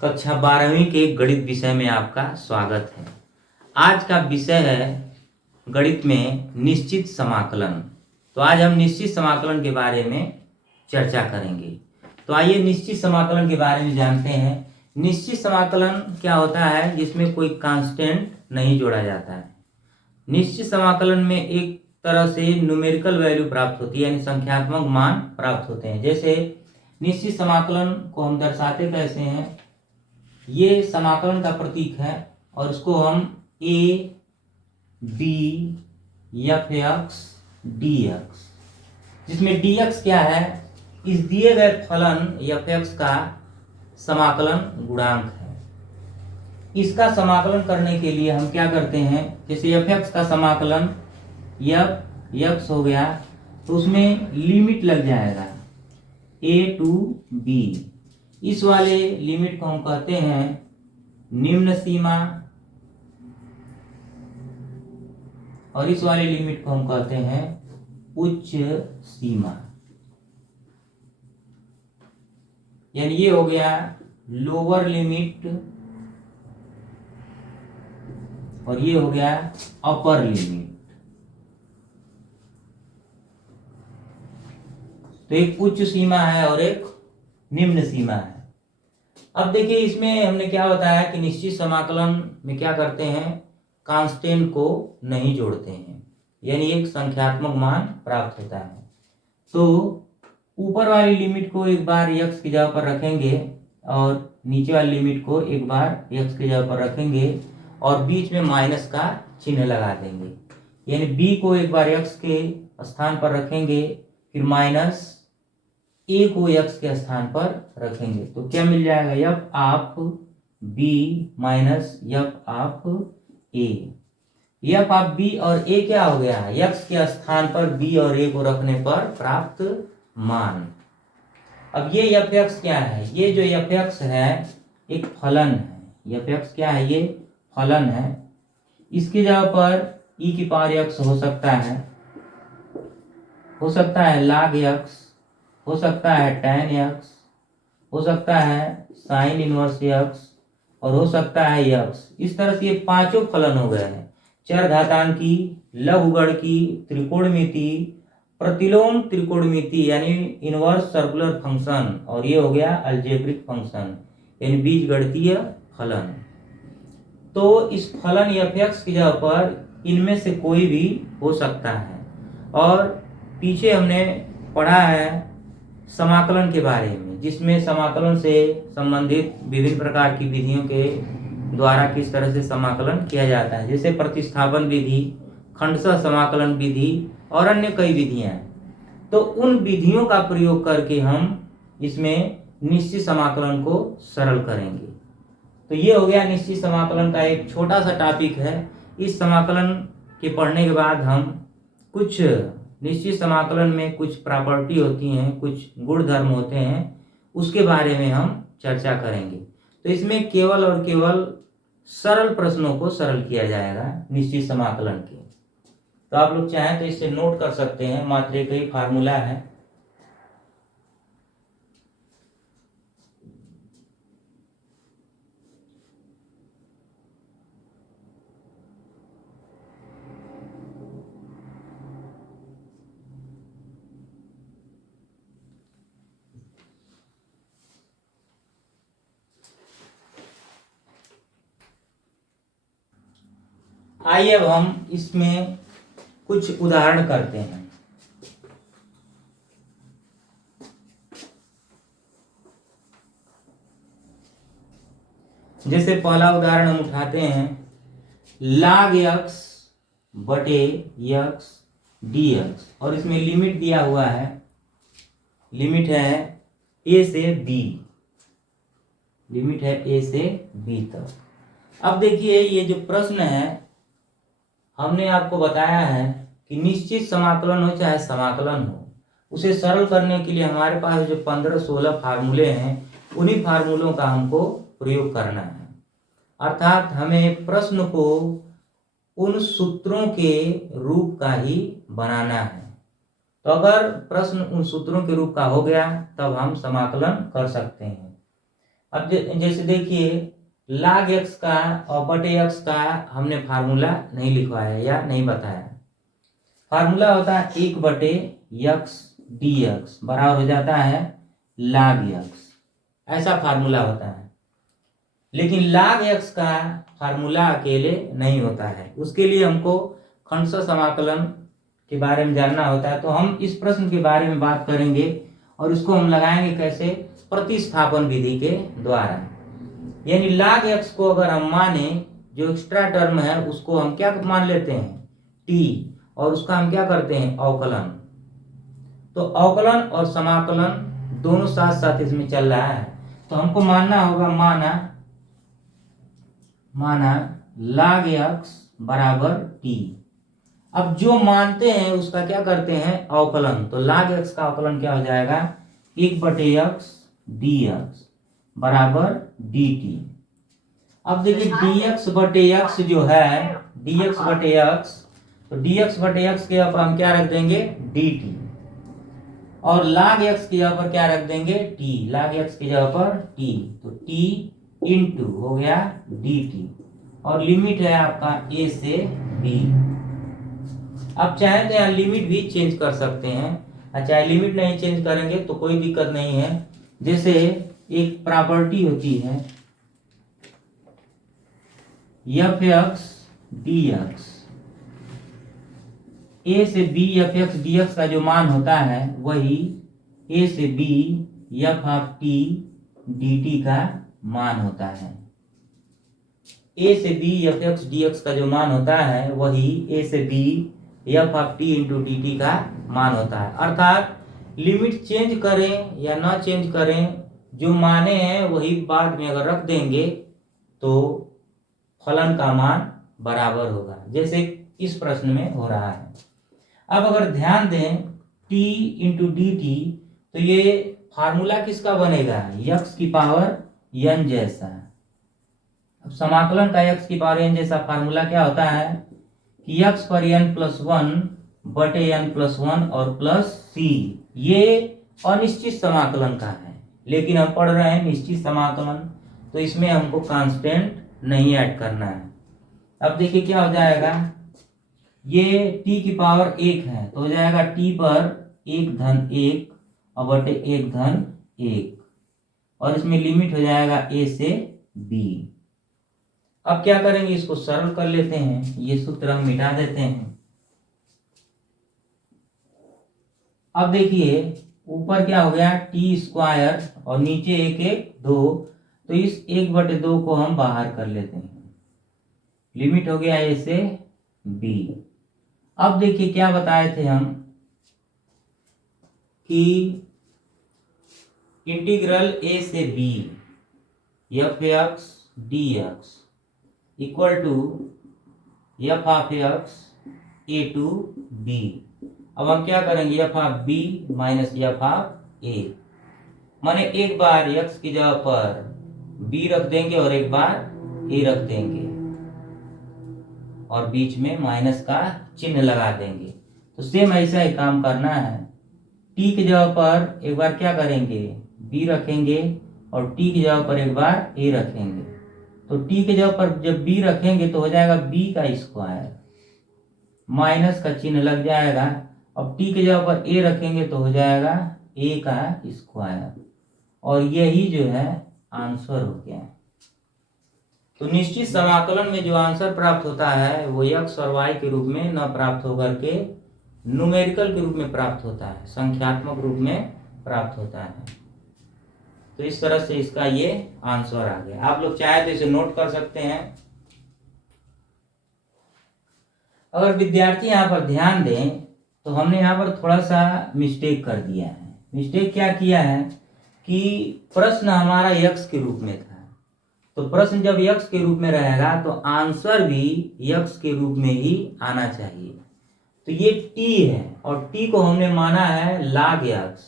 कक्षा 12वीं के गणित विषय में आपका स्वागत है। आज का विषय है गणित में निश्चित समाकलन। तो आज हम निश्चित समाकलन के बारे में चर्चा करेंगे। तो आइए निश्चित समाकलन के बारे में जानते हैं। निश्चित समाकलन क्या होता है? जिसमें कोई कांस्टेंट नहीं जोड़ा जाता है। निश्चित समाकलन में एक तरह से न्यूमेरिकल वैल्यू प्राप्त होती है, यानी संख्यात्मक मान प्राप्त होते हैं। जैसे निश्चित समाकलन को हम दर्शाते कैसे हैं? ये समाकलन का प्रतीक है और इसको हम a b f x dx, जिसमें dx क्या है? इस दिए गए फलन f x का समाकलन गुणांक है। इसका समाकलन करने के लिए हम क्या करते हैं? जैसे f x का समाकलन f x हो गया तो उसमें लिमिट लग जाएगा a to b। इस वाले लिमिट को हम कहते हैं निम्न सीमा और इस वाले लिमिट को हम कहते हैं उच्च सीमा। यानी ये हो गया लोअर लिमिट और ये हो गया अपर लिमिट। तो एक उच्च सीमा है और एक निम्न सीमा है। अब देखिए इसमें हमने क्या बताया कि निश्चित समाकलन में क्या करते हैं? कांस्टेंट को नहीं जोड़ते हैं, यानी एक संख्यात्मक मान प्राप्त होता है। तो ऊपर वाली लिमिट को एक बार x की जगह पर रखेंगे और नीचे वाली लिमिट को एक बार x की जगह पर रखेंगे और बीच में माइनस का चिन्ह लगा देंगे। यानी b को एक बार x के स्थान पर रखेंगे, फिर माइनस a को x के स्थान पर रखेंगे। तो क्या मिल जाएगा? f of b minus f of a। f of b और a क्या हो गया? x के स्थान पर b और a को रखने पर प्राप्त मान। अब ये f x क्या है? ये जो f x है एक फलन है। f x क्या है? ये फलन है। इसकी जगह पर e की पावर x हो सकता है log x, हो सकता है tan x, हो सकता है sin इनवर्स x और हो सकता है x। इस तरह से ये पांचों फलन हो गए हैं। चरघातांकी, लघुगणकी, त्रिकोणमिति, प्रतिलोम त्रिकोणमिति यानी इनवर्स सर्कुलर फंक्शन, और ये हो गया अलजेब्रिक फंक्शन यानी बीजगणितीय फलन। तो इस फलन f(x) की जगह पर इनमें से कोई भी हो सकता है। और पीछे हमने पढ़ा है समाकलन के बारे में, जिसमें समाकलन से संबंधित विभिन्न प्रकार की विधियों के द्वारा किस तरह से समाकलन किया जाता है, जैसे प्रतिस्थापन विधि, खंडशः समाकलन विधि और अन्य कई विधियां हैं। तो उन विधियों का प्रयोग करके हम इसमें निश्चित समाकलन को सरल करेंगे। तो ये हो गया निश्चित समाकलन का एक छोटा सा टॉपिक है। इस समाकलन के पढ़ने के बाद हम कुछ निश्चित समाकलन में कुछ प्रॉपर्टी होती हैं, कुछ गुण धर्म होते हैं, उसके बारे में हम चर्चा करेंगे। तो इसमें केवल और केवल सरल प्रश्नों को सरल किया जाएगा निश्चित समाकलन के। तो आप लोग चाहें तो इससे नोट कर सकते हैं, मात्र एक ही फार्मूला है। आइए अब हम इसमें कुछ उदाहरण करते हैं। जैसे पहला उदाहरण हम उठाते हैं log x बटे x dx, और इसमें लिमिट दिया हुआ है, लिमिट है a से b, लिमिट है a से b तक। अब देखिए ये जो प्रश्न है, हमने आपको बताया है कि निश्चित समाकलन हो चाहे समाकलन हो, उसे सरल करने के लिए हमारे पास जो 15-16 फार्मूले हैं, उन्हीं फार्मूलों का हमको प्रयोग करना है। अर्थात हमें प्रश्न को उन सूत्रों के रूप का ही बनाना है। तो अगर प्रश्न उन सूत्रों के रूप का हो गया तब हम समाकलन कर सकते हैं। अब जैसे देखिए log x का और बटे x का हमने फार्मूला नहीं लिखवाया या नहीं बताया। फार्मूला होता है 1/x dx बराबर हो जाता है log x, ऐसा फार्मूला होता है। लेकिन log x का फार्मूला अकेले नहीं होता है, उसके लिए हमको खंडशः समाकलन के बारे में जानना होता है। तो हम इस प्रश्न के बारे में बात करेंगे और इसको हम लगाएंगे कैसे, प्रतिस्थापन विधि के द्वारा। यानी log x को अगर हम माने, जो एक्स्ट्रा टर्म है उसको हम क्या मान लेते हैं t, और उसका हम क्या करते हैं अवकलन। तो अवकलन और समाकलन दोनों साथ साथ इसमें चल रहा है, तो हमको मानना होगा माना log x बराबर t। अब जो मानते हैं उसका क्या करते हैं अवकलन। तो log x का अवकलन क्या हो जाएगा 1/x dx बराबर dt। अब देखिए dx/x जो है dx/x, तो dx/x के यहाँ पर हम क्या रख देंगे dt, और log x की जगह पर क्या रख देंगे t, log x की जगह पर t, तो t इंटू हो गया dt, और लिमिट है आपका a से b। अब चाहे तो यहाँ लिमिट भी चेंज कर सकते हैं, चाहे लिमिट नहीं चेंज करेंगे तो कोई दिक्कत नहीं है। जैसे एक प्रॉपर्टी होती है f(x) dx, a से b f(x) dx का जो मान होता है वही a से b f(t) dt का मान होता है। a से b f(x) dx का जो मान होता है वही a से b f(t) इंटू dt का मान होता है। अर्थात लिमिट चेंज करें या ना चेंज करें, जो माने हैं वही बाद में अगर रख देंगे तो फलन का मान बराबर होगा, जैसे इस प्रश्न में हो रहा है। अब अगर ध्यान दें t इंटू डी टी, तो ये फार्मूला किसका बनेगा x की पावर n जैसा। अब समाकलन का x की पावर n जैसा फार्मूला क्या होता है कि x पर n+1 बटे n+1 और प्लस c, ये अनिश्चित समाकलन का है, लेकिन हम पढ़ रहे हैं निश्चित समाकलन, तो इसमें हमको कांस्टेंट नहीं ऐड करना है। अब देखिए क्या हो जाएगा, ये t की पावर 1 है तो हो जाएगा t पर 1-1 और बटे 1-1, और इसमें लिमिट हो जाएगा a से b। अब क्या करेंगे, इसको सरल कर लेते हैं, ये सूत्र हम मिटा देते हैं। अब देखिए ऊपर क्या हो गया t² और नीचे 1-2, तो इस 1/2 को हम बाहर कर लेते हैं, लिमिट हो गया a से b। अब देखिए क्या बताए थे हम कि इंटीग्रल a से b f(x) dx equal to f(x) a to b। अब हम क्या करेंगे f(b) माइनस f(a), माने एक बार x की जगह पर b रख देंगे और एक बार a रख देंगे और बीच में माइनस का चिन्ह लगा देंगे। तो सेम ऐसा ही काम करना है, t की जगह पर एक बार क्या करेंगे b रखेंगे और t की जगह पर एक बार a रखेंगे। तो t की जगह पर जब b रखेंगे तो हो जाएगा b का स्क्वायर, माइनस का चिन्ह लग जाएगा। अब t की जगह पर a रखेंगे तो हो जाएगा a का स्क्वायर, और यही जो है आंसर हो गया। तो निश्चित समाकलन में जो आंसर प्राप्त होता है वो x और y के रूप में न प्राप्त होकर के न्यूमेरिकल के रूप में प्राप्त होता है, संख्यात्मक रूप में प्राप्त होता है। तो इस तरह से इसका ये आंसर आ गया। आप लोग चाहे तो इसे नोट कर सकते हैं। अगर विद्यार्थी यहाँ पर ध्यान दें तो हमने यहाँ पर थोड़ा सा मिस्टेक कर दिया है। मिस्टेक क्या किया है कि प्रश्न हमारा x के रूप में था, तो प्रश्न जब x के रूप में रहेगा तो आंसर भी x के रूप में ही आना चाहिए। तो ये t है और t को हमने माना है log x,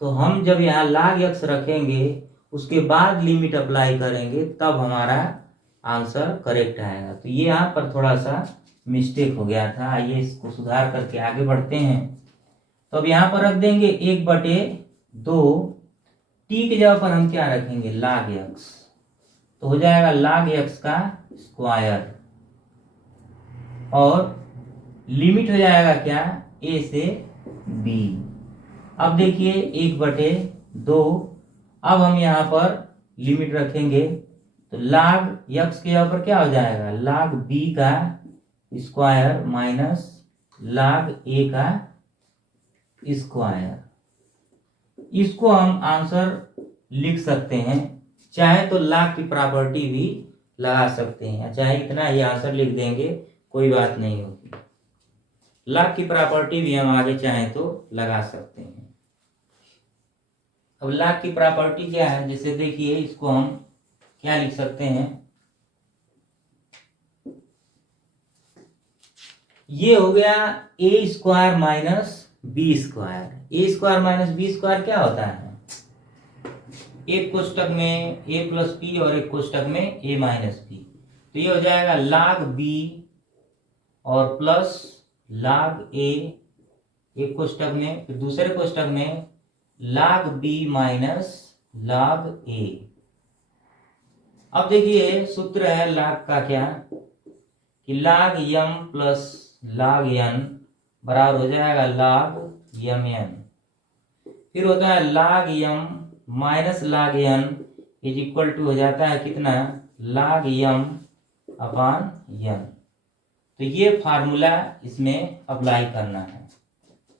तो हम जब यहाँ log x रखेंगे उसके बाद लिमिट अप्लाई करेंगे तब हमारा आंसर करेक्ट आएगा। तो ये यहाँ पर थोड़ा सा मिस्टेक हो गया था, आइए इसको सुधार करके आगे बढ़ते हैं। तो अब यहाँ पर रख देंगे 1/2, टी की जगह पर हम क्या रखेंगे, log x, तो हो जाएगा log x का स्क्वायर, और लिमिट हो जाएगा क्या, a से b। अब देखिए 1/2, अब हम यहाँ पर लिमिट रखेंगे तो log x के जगह पर क्या हो जाएगा, log b का स्क्वायर माइनस log a का स्क्वायर। इसको हम आंसर लिख सकते हैं, चाहे तो log की प्रॉपर्टी भी लगा सकते हैं, चाहे इतना ही आंसर लिख देंगे, कोई बात नहीं होगी। log की प्रॉपर्टी भी हम आगे चाहे तो लगा सकते हैं। अब log की प्रॉपर्टी क्या है, जैसे देखिए इसको हम क्या लिख सकते हैं, ये हो गया ए स्क्वायर माइनस बी स्क्वायर। ए स्क्वायर माइनस बी स्क्वायर क्या होता है, एक कोष्टक में ए प्लस बी और एक कोष्टक में ए माइनस बी, तो ये हो जाएगा log बी और प्लस log ए एक कोष्टक में, फिर दूसरे कोष्टक में log बी माइनस log ए। अब देखिए सूत्र है log का क्या, कि log m plus log n बराबर हो जाएगा log mn, फिर होता है log m minus log n is equal to हो जाता है कितना, log m अपान n। तो ये फार्मूला इसमें अप्लाई करना है।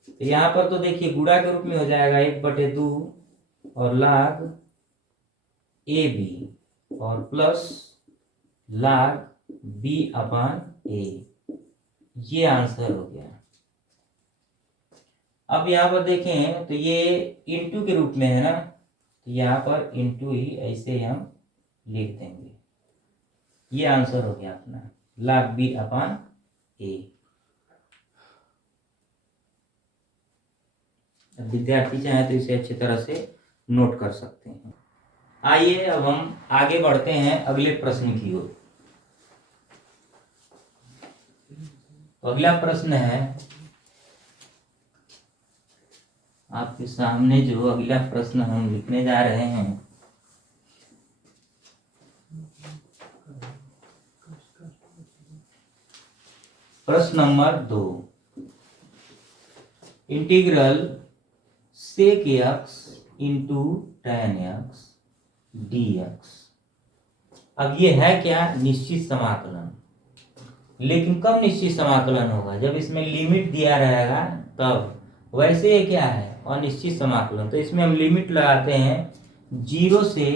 तो यहाँ पर तो देखिए गुणा के रूप में हो जाएगा 1/2 और log ए बी और प्लस log b अपान ए, ये आंसर हो गया। अब यहाँ पर देखें तो ये इंटू के रूप में है ना, तो यहाँ पर इंटू ही ऐसे हम लिख देंगे, ये आंसर हो गया अपना log b अपान ए। विद्यार्थी चाहे तो इसे अच्छी तरह से नोट कर सकते हैं। आइए अब हम आगे बढ़ते हैं अगले प्रश्न की ओर। अगला प्रश्न है आपके सामने, जो अगला प्रश्न हम लिखने जा रहे हैं, प्रश्न number 2, integral sec x into tan x dx। अब ये है क्या, निश्चित समाकलन, लेकिन कब निश्चित समाकलन होगा, जब इसमें लिमिट दिया रहेगा तब। वैसे ये क्या है, अनिश्चित समाकलन, तो इसमें हम लिमिट लगाते हैं 0 से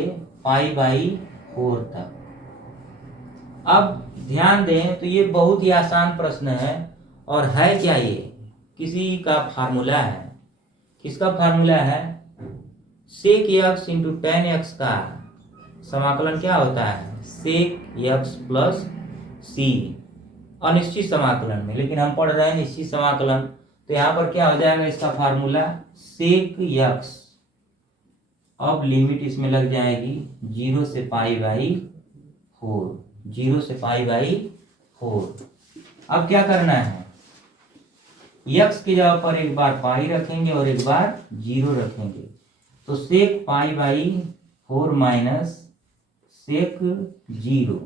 π/4 तक। अब ध्यान दें तो ये बहुत ही आसान प्रश्न है, और है क्या, ये किसी का फार्मूला है। किसका फार्मूला है, sec x into tan x का समाकलन क्या होता है, sec x प्लस c, अनिश्चित समाकलन में, लेकिन हम पढ़ रहे हैं निश्चित समाकलन, तो यहाँ पर क्या हो जाएगा इसका फार्मूला sec x। अब लिमिट इसमें लग जाएगी 0 से π/4, 0 से π/4। अब क्या करना है, x की जगह पर एक बार पाई रखेंगे और एक बार 0 रखेंगे, तो sec π/4 माइनस sec 0।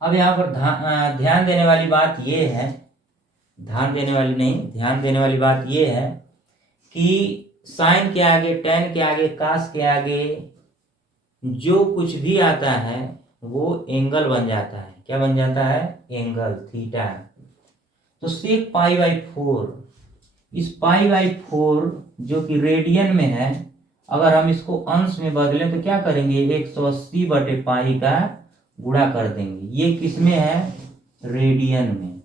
अब यहाँ पर ध्यान देने वाली बात ये है, ध्यान देने वाली बात ये है कि साइन के आगे, टेन के आगे, कास के आगे जो कुछ भी आता है वो एंगल बन जाता है। क्या बन जाता है, एंगल, थीटा। तो sec π/4, इस π/4 जो कि रेडियन में है, अगर हम इसको अंश में बदलें तो क्या करेंगे, 180/π का गुणा कर देंगे। ये किस में है, रेडियन में।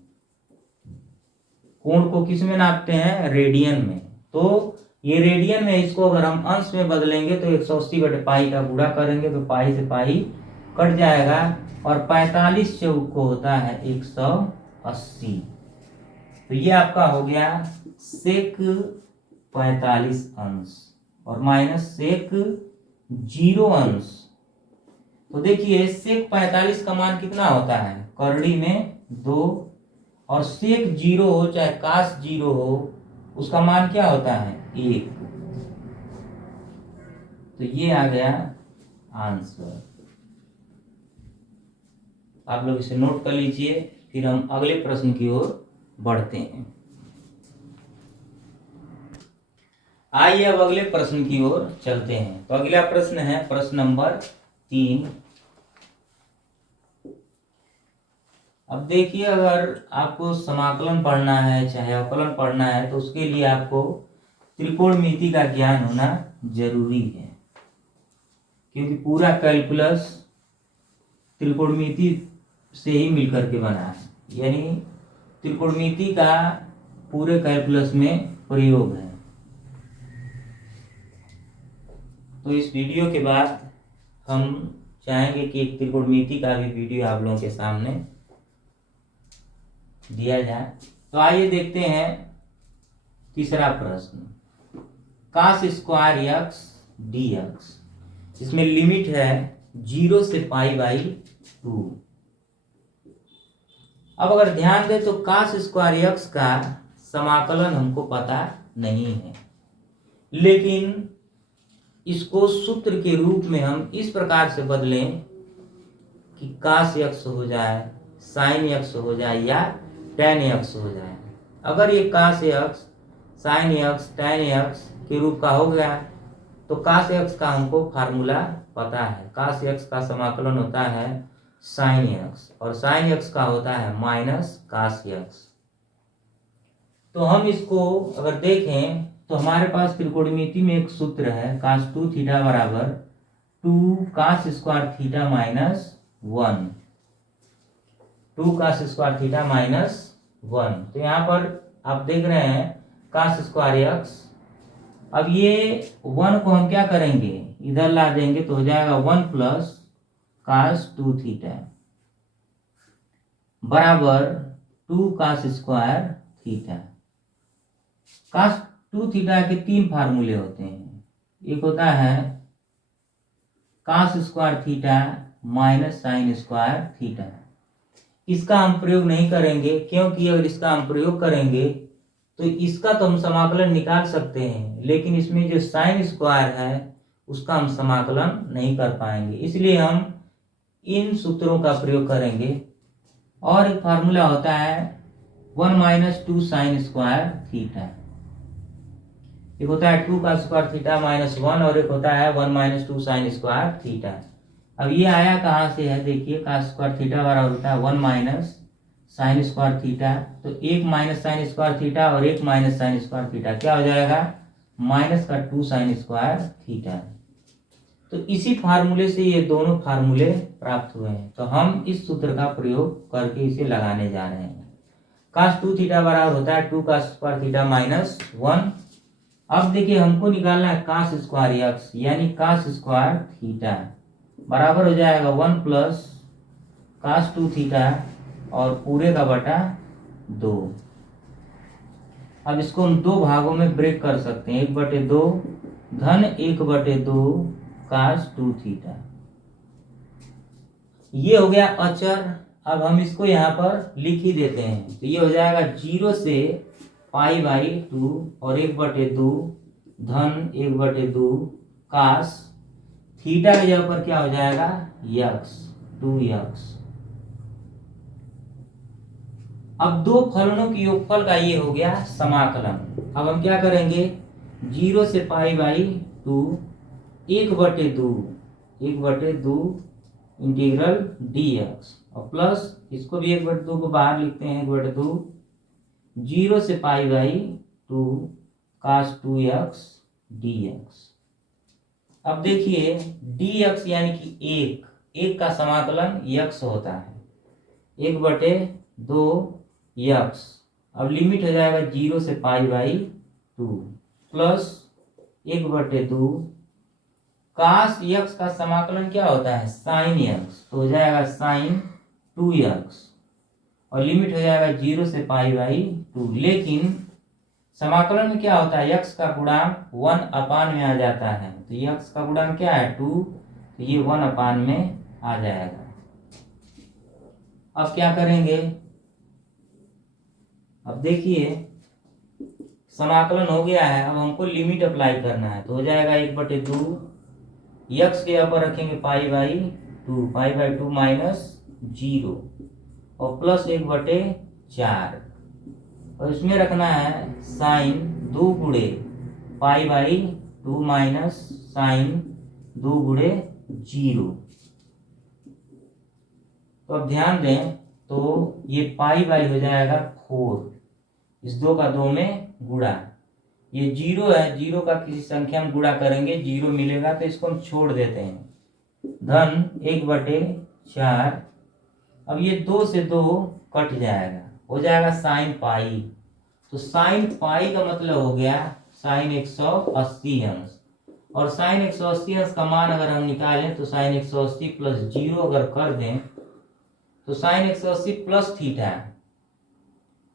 कोण को किस में नापते हैं, रेडियन में। तो ये रेडियन में, इसको अगर हम अंश में बदलेंगे तो 180/π का गुणा करेंगे तो पाई से पाई कट जाएगा, और 45 चौक को होता है 180। तो ये आपका हो गया sec 45 अंश और माइनस sec 0 अंश। तो देखिए sec 45 का मान कितना होता है, करड़ी में 2, और sec 0 हो चाहे cos 0 हो, उसका मान क्या होता है, 1। तो ये आ गया आंसर। आप लोग इसे नोट कर लीजिए, फिर हम अगले प्रश्न की ओर बढ़ते हैं। आइए अब अगले प्रश्न की ओर चलते हैं। तो अगला प्रश्न है प्रश्न नंबर 3। अब देखिए, अगर आपको समाकलन पढ़ना है चाहे अवकलन पढ़ना है तो उसके लिए आपको त्रिकोणमिति का ज्ञान होना जरूरी है, क्योंकि पूरा कैलकुलस त्रिकोणमिति से ही मिलकर के बना है, यानी त्रिकोणमिति का पूरे कैलकुलस में प्रयोग है। तो इस वीडियो के बाद हम चाहेंगे कि एक त्रिकोणमिति का भी वीडियो आप लोगों के सामने दिया जाए। तो आइए देखते हैं तीसरा प्रश्न, cos square x D x. इसमें लिमिट है 0 से π/2। अब अगर ध्यान दें तो cos स्क्वायर एक्स का समाकलन हमको पता नहीं है, लेकिन इसको सूत्र के रूप में हम इस प्रकार से बदलें कि cos x हो जाए, sin x हो जाए या tan x हो जाए। अगर ये cos x, sin x, tan x के रूप का हो गया तो cos x का हमको फार्मूला पता है। cos x का समाकलन होता है sin x और sin x का होता है माइनस cos x। तो हम इसको अगर देखें तो हमारे पास त्रिकोणमिति में एक सूत्र है cos 2 थीटा बराबर 2 cos square theta minus 1, 2 cos square theta minus 1। तो यहाँ पर आप देख रहे हैं cos स्क्वायर एक्स। अब ये 1 को हम क्या करेंगे, इधर ला देंगे तो हो जाएगा 1 प्लस cos 2 थीटा बराबर 2 cos square theta. cos 2 theta के 3 फार्मूले होते हैं। एक होता है cos square theta minus sine square theta. इसका हम प्रयोग नहीं करेंगे, क्योंकि अगर इसका हम प्रयोग करेंगे तो इसका तो हम समाकलन निकाल सकते हैं, लेकिन इसमें जो साइन स्क्वायर है उसका हम समाकलन नहीं कर पाएंगे। इसलिए हम इन सूत्रों का प्रयोग करेंगे। और एक फार्मूला होता है 1 माइनस 2 साइन स्क्वायर थीटा। एक होता है 2 का स्क्वायर थीटा माइनस 1 और एक होता है 1 माइनस 2 साइन स्क्वायर थीटा। अब ये आया कहाँ से है, देखिए cos स्क्वायर थीटा बराबर होता है 1 माइनस साइन स्क्वायर थीटा। तो 1 माइनस साइन स्क्वायर थीटा और 1 माइनस साइन स्क्वायर थीटा क्या हो जाएगा, माइनस का 2 साइन स्क्वायर थीटा। तो इसी फार्मूले से ये दोनों फार्मूले प्राप्त हुए हैं। तो हम इस सूत्र का प्रयोग करके इसे लगाने जा रहे हैं। cos 2 थीटा बराबर होता है 2 cos स्क्वायर थीटा माइनस 1। अब देखिए हमको निकालना है cos स्क्वायर एक्स, यानी cos स्क्वायर थीटा बराबर हो जाएगा 1 प्लस cos 2 थीटा और पूरे का बटा 2। अब इसको हम दो भागों में ब्रेक कर सकते हैं, 1/2 धन 1/2 cos 2 थीटा। ये हो गया अचर। अब हम इसको यहाँ पर लिख ही देते हैं। तो ये हो जाएगा 0 से π/2 और 1/2 धन 1/2 cos थीटा के जगह पर क्या हो जाएगा x, 2x। अब दो फलनों की योगफल का ये हो गया समाकलन। अब हम क्या करेंगे, 0 से π/2 1/2 इंटीग्रल dx और प्लस इसको भी 1/2 को बाहर लिखते हैं, 1/2 0 से π/2 cos 2x dx। अब देखिए dx यानी कि एक का समाकलन x होता है, 1/2 x। अब लिमिट हो जाएगा 0 से π/2 प्लस 1/2 cos x का समाकलन क्या होता है sin x, तो हो जाएगा sin 2x और लिमिट हो जाएगा 0 से π/2। लेकिन समाकलन में क्या होता है, x का गुणांक 1/में आ जाता है। तो x का गुणांक क्या है 2, तो ये 1/में आ जाएगा। अब क्या करेंगे, अब देखिए समाकलन हो गया है। अब हमको लिमिट अप्लाई करना है। तो हो जाएगा 1/2 यक्स के यहाँ पर रखेंगे पाई बाई 2 माइनस 0 और प्लस 1/4 और इसमें रखना है साइन 2 गुणे पाई बाई 2 माइनस साइन 2 गुणे 0। तो अब ध्यान दें तो ये पाई बाई हो जाएगा 4, इस 2 का 2 में गुणा, ये 0 है, 0 का किसी संख्या में गुणा करेंगे 0 मिलेगा तो इसको हम छोड़ देते हैं, धन 1/4। अब ये 2 से 2 कट जाएगा, हो जाएगा साइन पाई। तो साइन पाई का मतलब हो गया साइन 180 अंश, और साइन 180 अंश का मान अगर हम निकालें तो साइन 180 प्लस 0 अगर कर दें तो साइन 180 प्लस थीटा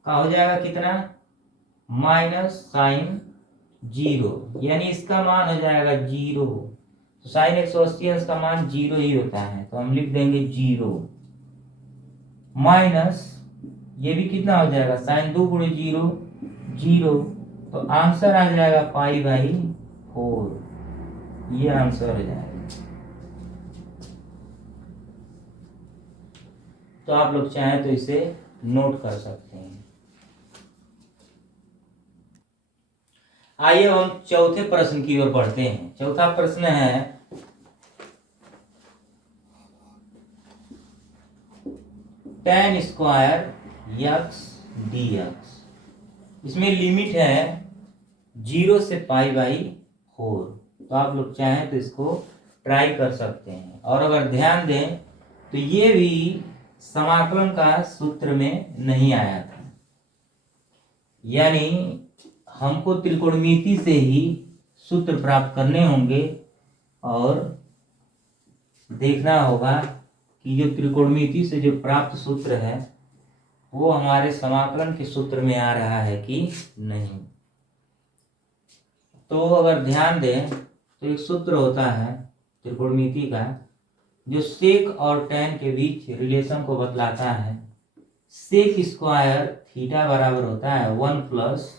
का हो जाएगा कितना, माइनस साइन 0, यानी इसका मान हो जाएगा 0। तो साइन 180 अंश का मान 0 ही होता है, तो हम लिख देंगे 0 माइनस ये भी कितना हो जाएगा, साइन 2 गुणे 0 0, तो आंसर आ जाएगा पाई बाई 4, ये आंसर हो जाएगा। तो आप लोग चाहें तो इसे नोट कर सकते हैं। आइए हम चौथे प्रश्न की ओर बढ़ते हैं। चौथा प्रश्न है tan square x d x. इसमें लिमिट है 0 से पाई बाई 4। तो आप लोग चाहें तो इसको ट्राई कर सकते हैं। और अगर ध्यान दें तो ये भी समाकलन का सूत्र में नहीं आया था, यानी हमको त्रिकोणमिति से ही सूत्र प्राप्त करने होंगे और देखना होगा कि जो त्रिकोणमिति से जो प्राप्त सूत्र है वो हमारे समाकलन के सूत्र में आ रहा है कि नहीं। तो अगर ध्यान दें तो एक सूत्र होता है त्रिकोणमिति का जो सेक और टैन के बीच रिलेशन को बतलाता है। सेक स्क्वायर थीटा बराबर होता है 1 plus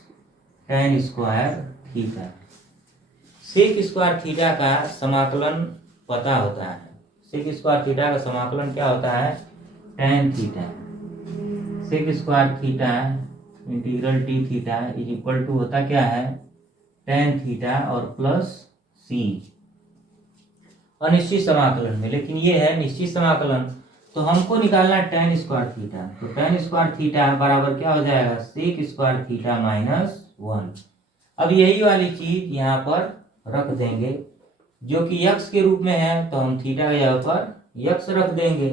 tan square theta. Sec square theta का समाकलन पता होता है। सेक स्क्वायर थीटा का समाकलन क्या होता है, tan theta. Sec square theta integral t theta is equal to होता क्या है, टैन थीटा और प्लस सी अनिश्चित समाकलन में। लेकिन ये है निश्चित समाकलन, तो हमको निकालना है टैन स्क्वायर थीटा। तो टैन स्क्वायर थीटा बराबर क्या हो जाएगा, सेक स्क्वायर थीटा माइनस 1। अब यही वाली चीज यहाँ पर रख देंगे, जो कि यक्स के रूप में है, तो हम थीटा के यहाँ पर यक्स रख देंगे।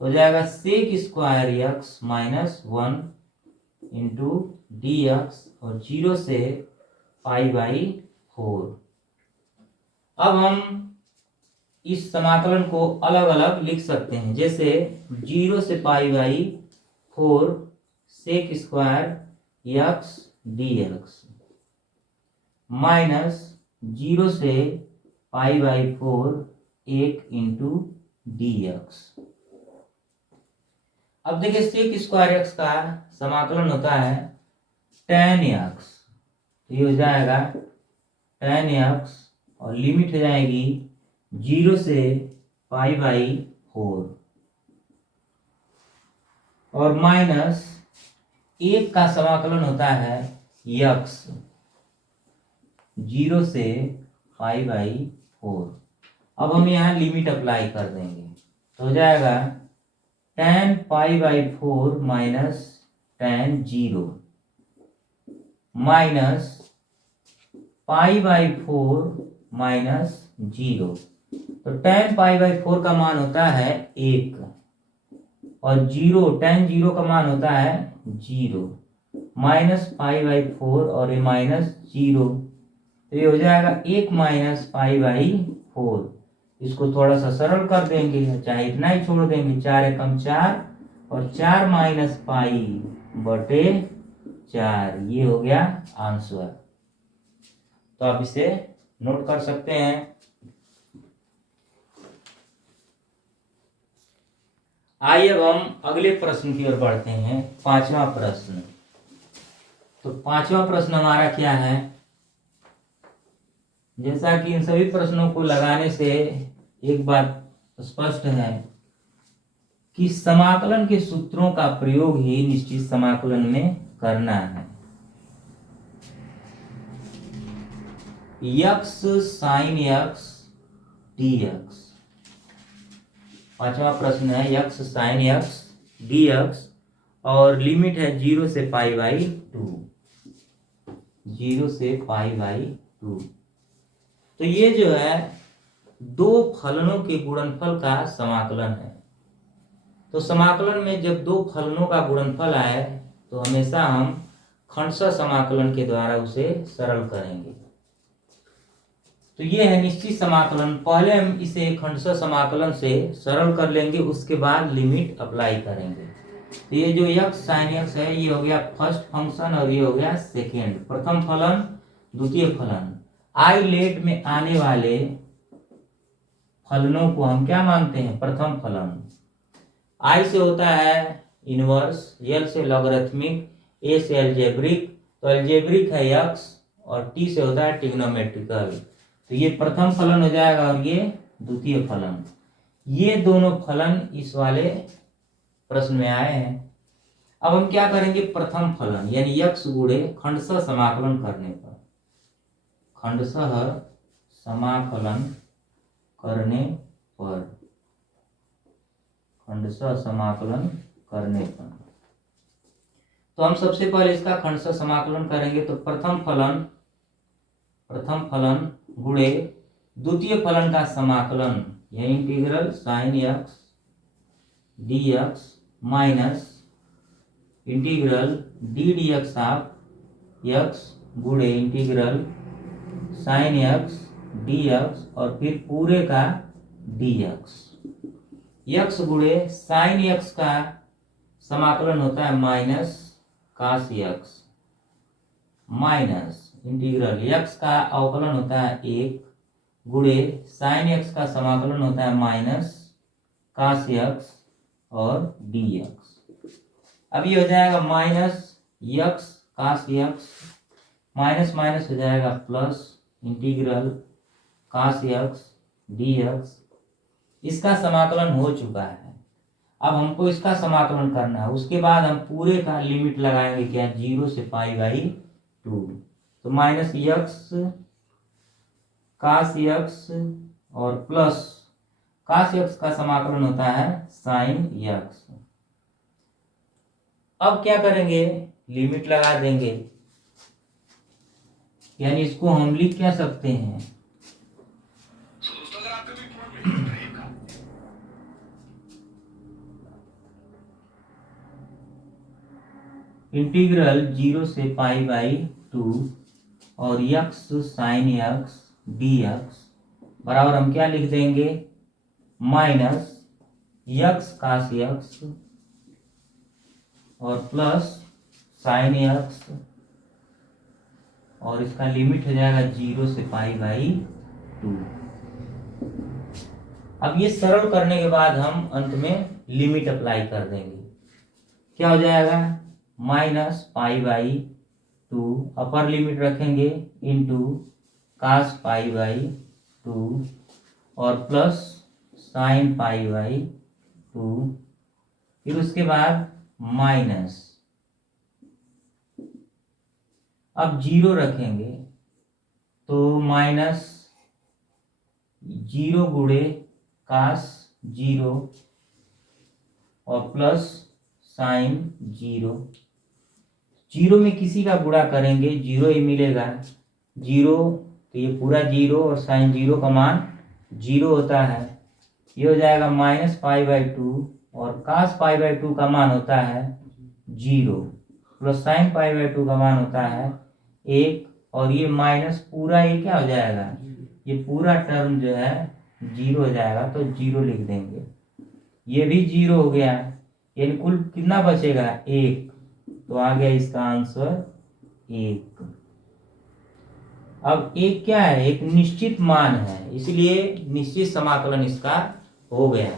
हो जाएगा sec square x minus 1 into d x और 0 से पाई बाई 4। अब हम इस समाकलन को अलग अलग लिख सकते हैं, जैसे 0 से pi by 4 sec square x d x minus 0 से pi by 4 1 into d x. अब देखिए सेक स्क्वायर एक्स का समाकलन होता है टैन एक्स, तो ये हो जाएगा टैन एक्स और लिमिट हो जाएगी 0 से पाई बाई 4 और माइनस 1 का समाकलन होता है यक्स 0 से पाई बाई 4। अब हम यहाँ लिमिट अप्लाई कर देंगे, तो हो जाएगा tan pi by 4 minus tan 0 minus pi by 4 minus 0। तो टैन पाई बाई 4 का मान होता है 1 और 0 टैन 0 का मान होता है 0 माइनस पाई बाई 4 और ये माइनस 0, तो ये हो जाएगा 1 माइनस पाई बाई 4। इसको थोड़ा सा सरल कर देंगे, चाहे इतना ही छोड़ देंगे, 4 एकम 4 और 4 माइनस पाई बटे 4, ये हो गया आंसर। तो आप इसे नोट कर सकते हैं। आइए अब हम अगले प्रश्न की ओर बढ़ते हैं, पांचवा प्रश्न। तो पांचवा प्रश्न हमारा क्या है, जैसा कि इन सभी प्रश्नों को लगाने से एक बात स्पष्ट है कि समाकलन के सूत्रों का प्रयोग ही निश्चित समाकलन में करना है। यक्स साइन यक्स dx, पांचवा प्रश्न है यक्स साइन यक्स dx और लिमिट है 0 से π/2, 0 से π/2। तो ये जो है दो फलनों के गुणनफल का समाकलन है। तो समाकलन में जब दो फलनों का गुणनफल आए तो हमेशा हम खंडशः समाकलन के द्वारा उसे सरल करेंगे। तो ये है निश्चित समाकलन। पहले हम इसे खंडशः समाकलन से सरल कर लेंगे, उसके बाद लिमिट अप्लाई करेंगे। तो ये जो यक्स साइन यक्स है ये हो गया फर्स्ट फंक्शन और ये हो गया सेकेंड, प्रथम फलन द्वितीय फलन। आई लेट में आने वाले फलनों को हम क्या मानते हैं? प्रथम फलन। आई से होता है इनवर्स, एल से लॉगरिथमिक, ए से अलजेब्रिक, तो अलजेब्रिक है यक्स और टी से होता है ट्रिग्नोमेट्रिकल। तो ये प्रथम फलन हो जाएगा और ये द्वितीय फलन। ये दोनों फलन इस वाले प्रश्न में आए हैं। अब हम क्या करेंगे? प्रथम फलन यानी यक्स गुणे खंडशः समाकलन करने पर, खंडशः समाकलन करने पर, खंडशः समाकलन करने पर तो हम सबसे पहले इसका खंडशः समाकलन करेंगे। तो प्रथम फलन गुणे द्वितीय फलन का समाकलन, यह integral sine x dx minus integral d dx of x गुणे इंटीग्रल साइन यक्स dx और फिर पूरे का dx। यक्स गुणे साइन यक्स का समाकलन होता है minus cos x minus integral x का अवकलन होता है 1 गुणे साइन यक्स का समाकलन होता है माइनस कास यक्स और dx। अब ये हो जाएगा माइनस यक्स कास यक्स, माइनस माइनस हो जाएगा प्लस इंटीग्रल कास यक्स dx। इसका समाकलन हो चुका है। अब हमको इसका समाकलन करना है। उसके बाद हम पूरे का लिमिट लगाएंगे, क्या? 0 से π/2। तो माइनस यक्स कास यक्स और प्लस कास यक्स का समाकलन होता है साइन यक्स। अब क्या करेंगे? लिमिट लगा देंगे, यानी इसको हम लिख क्या सकते हैं? इंटीग्रल 0 से π/2 और यक्स साइन यक्स dx बराबर हम क्या लिख देंगे? माइनस यक्स कास यक्स और प्लस साइन यक्स और इसका लिमिट हो जाएगा 0 से π/2। अब ये सरल करने के बाद हम अंत में लिमिट अप्लाई कर देंगे। क्या हो जाएगा? माइनस π/2 अपर लिमिट रखेंगे इंटू कास π/2 और प्लस साइन π/2, फिर उसके बाद माइनस, अब 0 रखेंगे तो माइनस 0 गुणे कास 0 और प्लस साइन 0। 0 में किसी का गुणा करेंगे 0 ही मिलेगा। 0 तो ये पूरा 0 और साइन 0 का मान 0 होता है। ये हो जाएगा माइनस π/2 और कास π/2 का मान होता है 0 प्लस साइन π/2 का मान होता है 1 और ये माइनस पूरा ये क्या हो जाएगा? ये पूरा टर्म जो है 0 हो जाएगा, तो 0 लिख देंगे। ये भी 0 हो गया, यानी कुल कितना बचेगा? 1। तो आ गया इसका आंसर 1। अब 1 क्या है? एक निश्चित मान है, इसलिए निश्चित समाकलन इसका हो गया।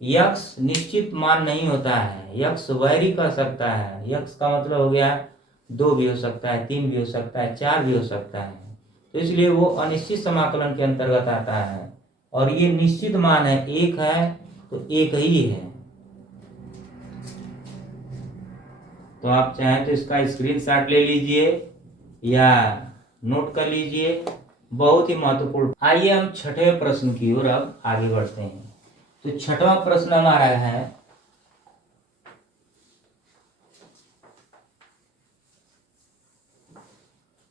यक्स निश्चित मान नहीं होता है, यक्स वैरी कर सकता है। यक्स का मतलब हो गया 2 भी हो सकता है, 3 भी हो सकता है, 4 भी हो सकता है। तो इसलिए वो अनिश्चित समाकलन के अंतर्गत आता है। और ये निश्चित मान है, एक है तो एक ही है। तो आप चाहें तो इसका स्क्रीनशॉट ले लीजिए या नोट कर लीजिए, बहुत ही महत्वपूर्ण। आइए हम छठवें प्रश्न की ओर अब आगे बढ़ते हैं। तो छठवां प्रश्न हमारा है,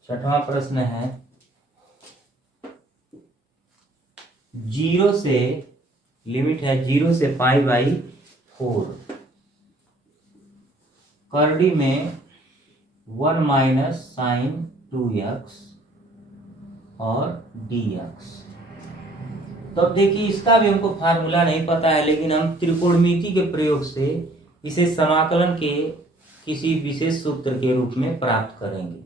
छठवां प्रश्न है 0 से, लिमिट है 0 से π/4, करड़ी में 1 माइनस साइन 2x और dx। तो अब देखिए, इसका भी हमको फार्मूला नहीं पता है, लेकिन हम त्रिकोणमिति के प्रयोग से इसे समाकलन के किसी विशेष सूत्र के रूप में प्राप्त करेंगे।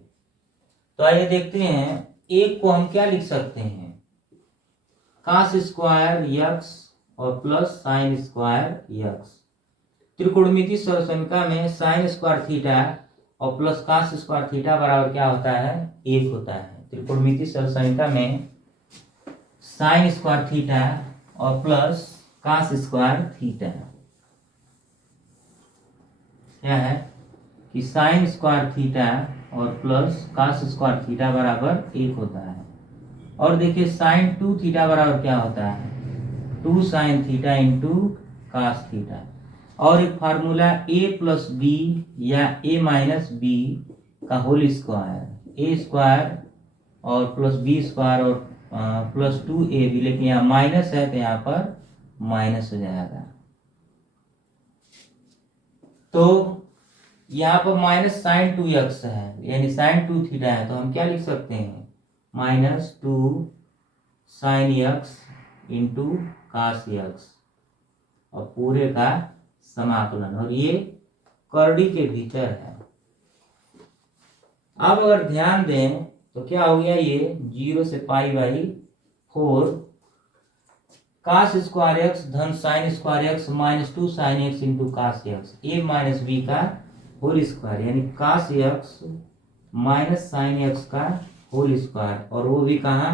तो आइए देखते हैं, एक को हम क्या लिख सकते हैं, cos स्क्वायर x और प्लस साइन स्क्वायर x। त्रिकोणमिति सरसंख्या में साइन स्क्वायर थीटा और प्लस cos स्क्वायर थीटा बराबर क्या होता है, 1 होता है। त्रिकोणमिति सरसंख्या में साइन स्क्वायर थीटा और प्लस cos स्क्वायर थीटा क्या है कि साइन स्क्वायर थीटा और प्लस cos स्क्वायर थीटा बराबर 1 होता है। और देखिए साइन 2 थीटा बराबर क्या होता है, 2 sine theta into cos theta. और एक फार्मूला a प्लस बी या a माइनस बी का होल स्क्वायर, a स्क्वायर और प्लस बी स्क्वायर और प्लस 2ab, लेकिन यहाँ माइनस है तो यहाँ पर माइनस हो जाएगा। तो यहाँ पर माइनस साइन 2x है, यानी साइन 2 थीटा है, तो हम क्या लिख सकते हैं, -2 sine x into cos x और पूरे का समाकलन, और ये करड़ी के भीतर है। अब अगर ध्यान दें तो क्या हो गया, ये 0 से π/4 cos स्क्वायर x धन sine square x minus 2 sine x into cos x, a minus b का होल स्क्वायर, यानी cos x minus sine x का होल स्क्वायर, और वो भी कहाँ,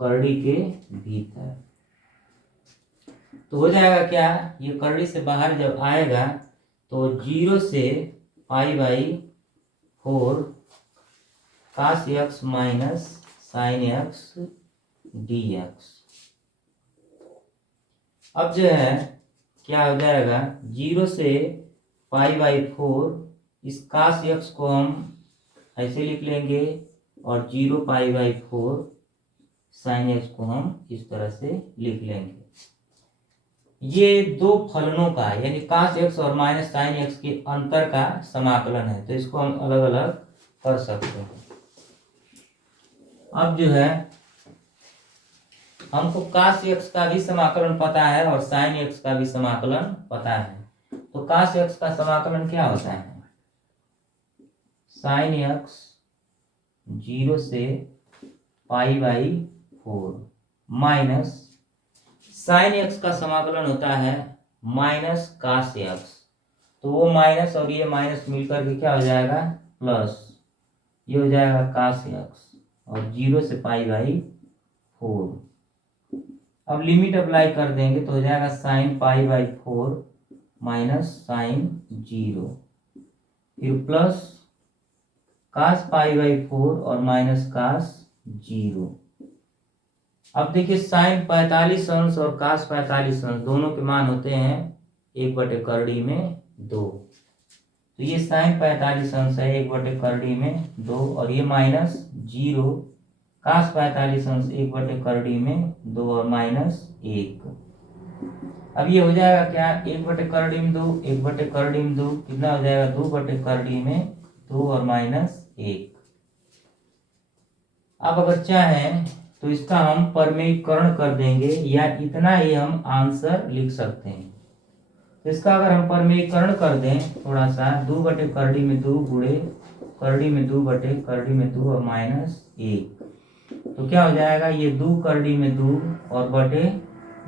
करड़ी के भीतर। तो हो जाएगा क्या, ये करड़ी से बाहर जब आएगा तो 0 से π/4 cos x minus sine x dx। अब जो है क्या हो जाएगा, 0 से π/4 इस cos x को हम ऐसे लिख लेंगे और 0 π/4 साइन x को हम इस तरह से लिख लेंगे। ये दो फलनों का, यानी cos x और माइनस साइन x के अंतर का समाकलन है, तो इसको हम अलग अलग कर सकते हैं। अब जो है हमको cos x का भी समाकलन पता है और साइन x का भी समाकलन पता है। तो cos x का समाकलन क्या होता है, साइन x 0 से π/4 माइनस साइन x का समाकलन होता है माइनस cos x। तो वो माइनस और ये माइनस मिलकर के क्या हो जाएगा, प्लस, ये हो जाएगा cos x और 0 से π/4। अब लिमिट अप्लाई कर देंगे तो हो जाएगा साइन π/4 माइनस साइन 0, फिर प्लस cos π/4 और माइनस cos 0। अब देखिए साइन 45 अंश और cos 45 अंश दोनों के मान होते हैं 1/करड़ी में 2। तो ये साइन 45 अंश है 1/करड़ी में 2, और ये माइनस 0 cos 45 अंश 1/करड़ी में 2 और माइनस 1। अब ये हो जाएगा क्या, 1/करड़ी में 2, 1/करड़ी में 2 कितना हो जाएगा, 2/करड़ी में 2 और माइनस 1। अब अगर चाहें तो इसका हम परमेयीकरण कर देंगे या इतना ही हम आंसर लिख सकते हैं। तो इसका अगर हम परमेयीकरण कर दें थोड़ा सा, 2/करड़ी में 2 गुणे करड़ी में 2/करड़ी में 2 और माइनस 1, तो क्या हो जाएगा, ये 2 करड़ी में 2 और बटे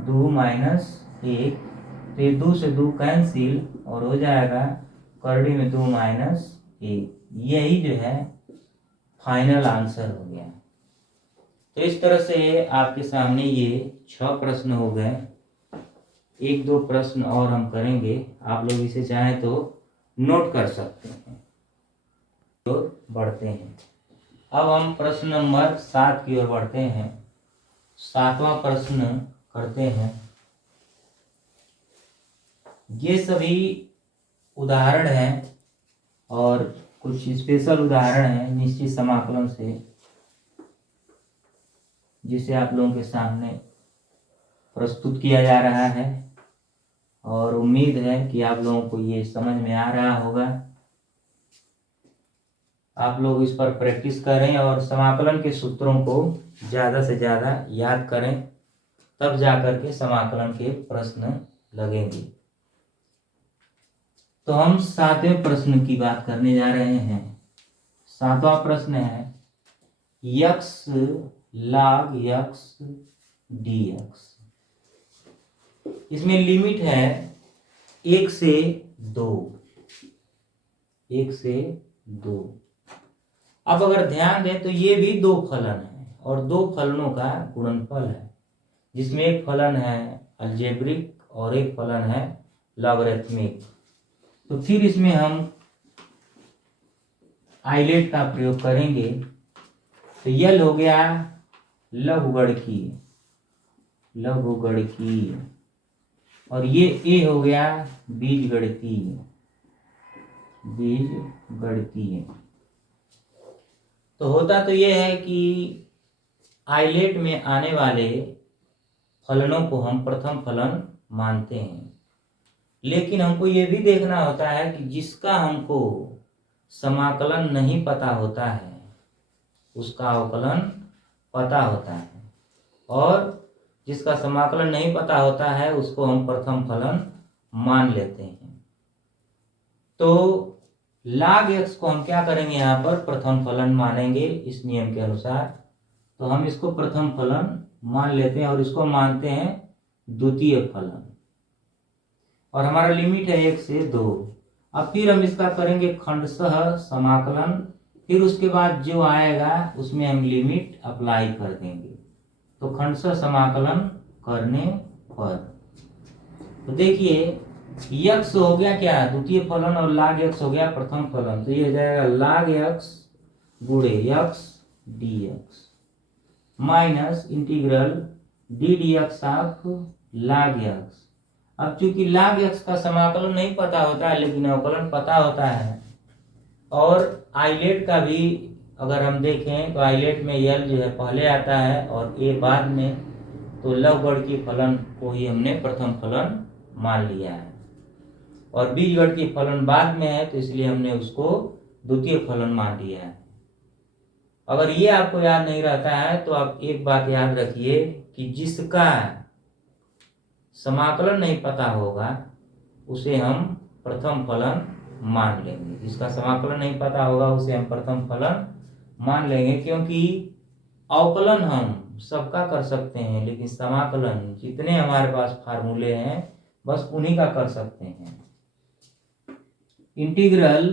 2 माइनस 1, तो ये 2 से 2 कैंसिल और हो जाएगा करड़ी में 2 माइनस 1। यही जो है फाइनल आंसर हो गया। तो इस तरह से आपके सामने ये 6 प्रश्न हो गए। 1-2 प्रश्न और हम करेंगे, आप लोग इसे चाहें तो नोट कर सकते हैं। तो बढ़ते हैं, अब हम प्रश्न नंबर 7 की ओर बढ़ते हैं। 7वां प्रश्न करते हैं। ये सभी उदाहरण हैं और कुछ स्पेशल उदाहरण हैं निश्चित समाकलन से, जिसे आप लोगों के सामने प्रस्तुत किया जा रहा है और उम्मीद है कि आप लोगों को ये समझ में आ रहा होगा। आप लोग इस पर प्रैक्टिस करें और समाकलन के सूत्रों को ज़्यादा से ज़्यादा याद करें, तब जाकर के समाकलन के प्रश्न लगेंगे। तो हम 7वें प्रश्न की बात करने जा रहे हैं। 7वां प्रश्न है x log x dx। इसमें लिमिट है 1 से 2। 1 से 2। अब अगर ध्यान दें तो ये भी 2 फलन है और 2 फलनों का गुणनफल है, जिसमें एक फलन है अलजेब्रिक और एक फलन है लॉगरिथमिक। तो फिर इसमें हम आइलेट का प्रयोग करेंगे। तो यल हो गया लघुगणकीय, लघुगणकीय, और ये ए हो गया बीजगणितीय, बीजगणितीय। तो होता तो ये है कि आइलेट में आने वाले फलनों को हम प्रथम फलन मानते हैं, लेकिन हमको ये भी देखना होता है कि जिसका हमको समाकलन नहीं पता होता है उसका अवकलन पता होता है, और जिसका समाकलन नहीं पता होता है उसको हम प्रथम फलन मान लेते हैं। तो log x को हम क्या करेंगे, यहाँ पर प्रथम फलन मानेंगे इस नियम के अनुसार। तो हम इसको प्रथम फलन मान लेते हैं और इसको मानते हैं द्वितीय फलन, और हमारा लिमिट है 1 से 2। अब फिर हम इसका करेंगे खंडशः समाकलन, फिर उसके बाद जो आएगा उसमें हम लिमिट अप्लाई कर देंगे। तो खंडशः समाकलन करने पर तो देखिए x हो गया क्या, द्वितीय फलन, और log x हो गया प्रथम फलन। तो ये हो जाएगा log x गुणे x dx minus integral d dx of log x। अब चूंकि log x का समाकलन नहीं पता होता है लेकिन अवकलन पता होता है, और आइलेट का भी अगर हम देखें तो आइलेट में यल जो है पहले आता है और ए बाद में, तो लघुगणकीय फलन को ही हमने प्रथम फलन मान लिया है, और बीजगणितीय फलन बाद में है तो इसलिए हमने उसको द्वितीय फलन मान लिया है। अगर ये आपको याद नहीं रहता है तो आप एक बात याद रखिए कि जिसका समाकलन नहीं पता होगा उसे हम प्रथम फलन मान लेंगे। जिसका समाकलन नहीं पता होगा उसे हम प्रथम फलन मान लेंगे, क्योंकि अवकलन हम सबका कर सकते हैं लेकिन समाकलन जितने हमारे पास फार्मूले हैं बस उन्हीं का कर सकते हैं। इंटीग्रल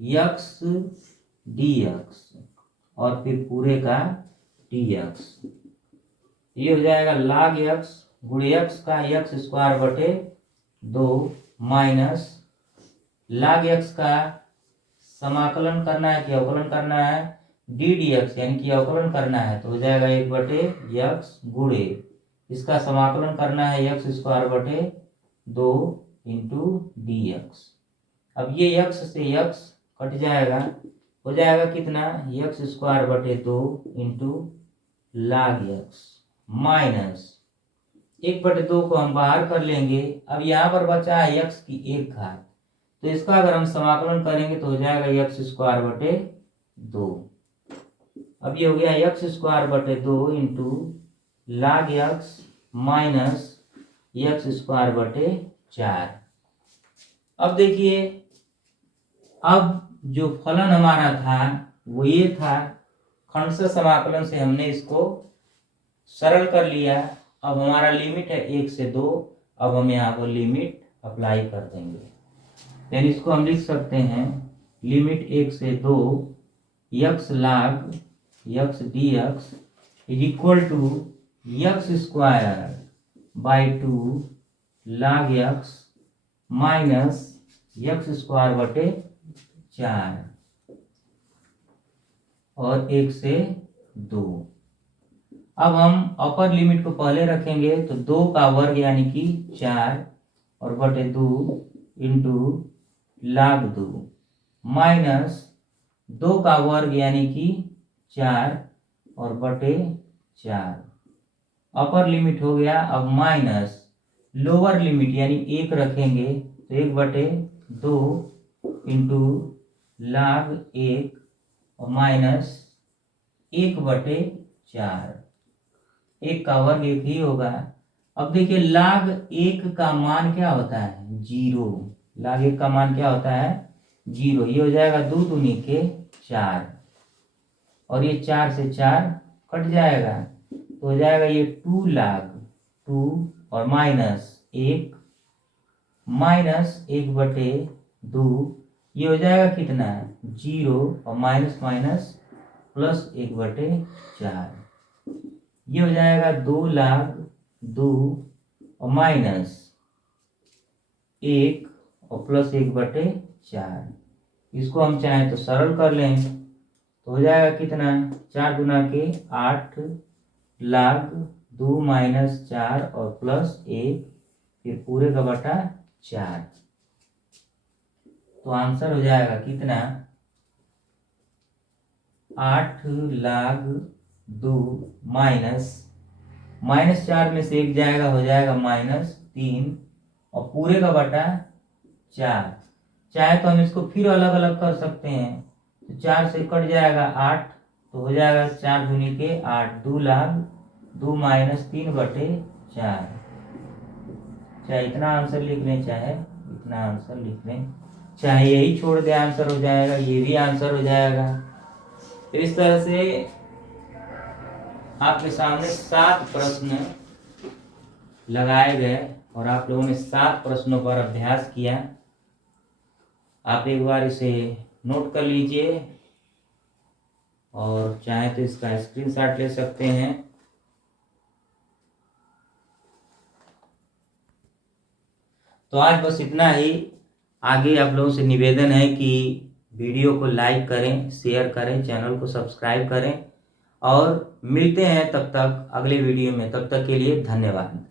x dx और फिर पूरे का dx, ये हो जाएगा log x गुणे x का x स्क्वायर बटे 2 माइनस log x का समाकलन करना है कि अवकलन करना है d dx, यानी कि अवकलन करना है, तो हो जाएगा 1 बटे x गुणे इसका समाकलन करना है x स्क्वायर बटे 2 इंटू dx। अब ये x से x कट जाएगा, हो जाएगा कितना, x स्क्वायर बटे 2 इंटू log x माइनस 1/2 को हम बाहर कर लेंगे। अब यहाँ पर बचा है x की 1 घात, तो इसका अगर हम समाकलन करेंगे तो हो जाएगा x स्क्वायर बटे 2। अब ये हो गया x स्क्वायर बटे 2 into log x minus x square बटे 4। अब देखिए, अब जो फलन हमारा था वो ये था, खंडशः समाकलन से हमने इसको सरल कर लिया। अब हमारा लिमिट है 1 से 2। अब हम यहाँ पर लिमिट अप्लाई कर देंगे, यानी इसको हम लिख सकते हैं लिमिट 1 से 2 x log x dx is equal to x square by 2 log x minus x square बटे 4 और 1 से 2। अब हम अपर लिमिट को पहले रखेंगे तो 2 का वर्ग यानी कि 4 और बटे 2 इंटू log 2 माइनस 2 का वर्ग यानी कि 4 और बटे 4। अपर लिमिट हो गया। अब माइनस लोअर लिमिट यानी 1 रखेंगे तो 1 बटे 2 इंटू log 1 और माइनस 1 बटे 4। 1 का वर्ग 1 ही होगा। अब देखिए log 1 का मान क्या होता है 0। log 1 का मान क्या होता है 0। ये हो जाएगा 2 दूनी के 4 और ये 4 से 4 कट जाएगा तो हो जाएगा ये 2 log 2 और माइनस 1 बटे 2। ये हो जाएगा कितना 0 और माइनस माइनस प्लस 1 बटे 4। ये हो जाएगा 2 log 2 और माइनस 1 और प्लस 1 बटे 4। इसको हम चाहें तो सरल कर लें तो हो जाएगा कितना 4 गुना के 8 log 2 माइनस 4 और प्लस 1 फिर पूरे का बटा 4। तो आंसर हो जाएगा कितना 8 log 2 माइनस 4 में से 1 जाएगा हो जाएगा -3 और पूरे का बटा 4। चाहे तो हम इसको फिर अलग अलग कर सकते हैं तो 4 से कट जाएगा 8 तो हो जाएगा 4 दूनी के 8 2 log 2 माइनस 3 बटे 4। चाहे इतना आंसर लिख लें चाहे इतना आंसर लिख लें चाहे यही छोड़ दे आंसर हो जाएगा ये भी आंसर हो जाएगा। तो इस तरह से आपके सामने 7 प्रश्न लगाए गए और आप लोगों ने 7 प्रश्नों पर अभ्यास किया। आप एक बार इसे नोट कर लीजिए और चाहे तो इसका स्क्रीनशॉट ले सकते हैं। तो आज बस इतना ही। आगे आप लोगों से निवेदन है कि वीडियो को लाइक करें, शेयर करें, चैनल को सब्सक्राइब करें और मिलते हैं तब तक अगले वीडियो में। तब तक के लिए धन्यवाद।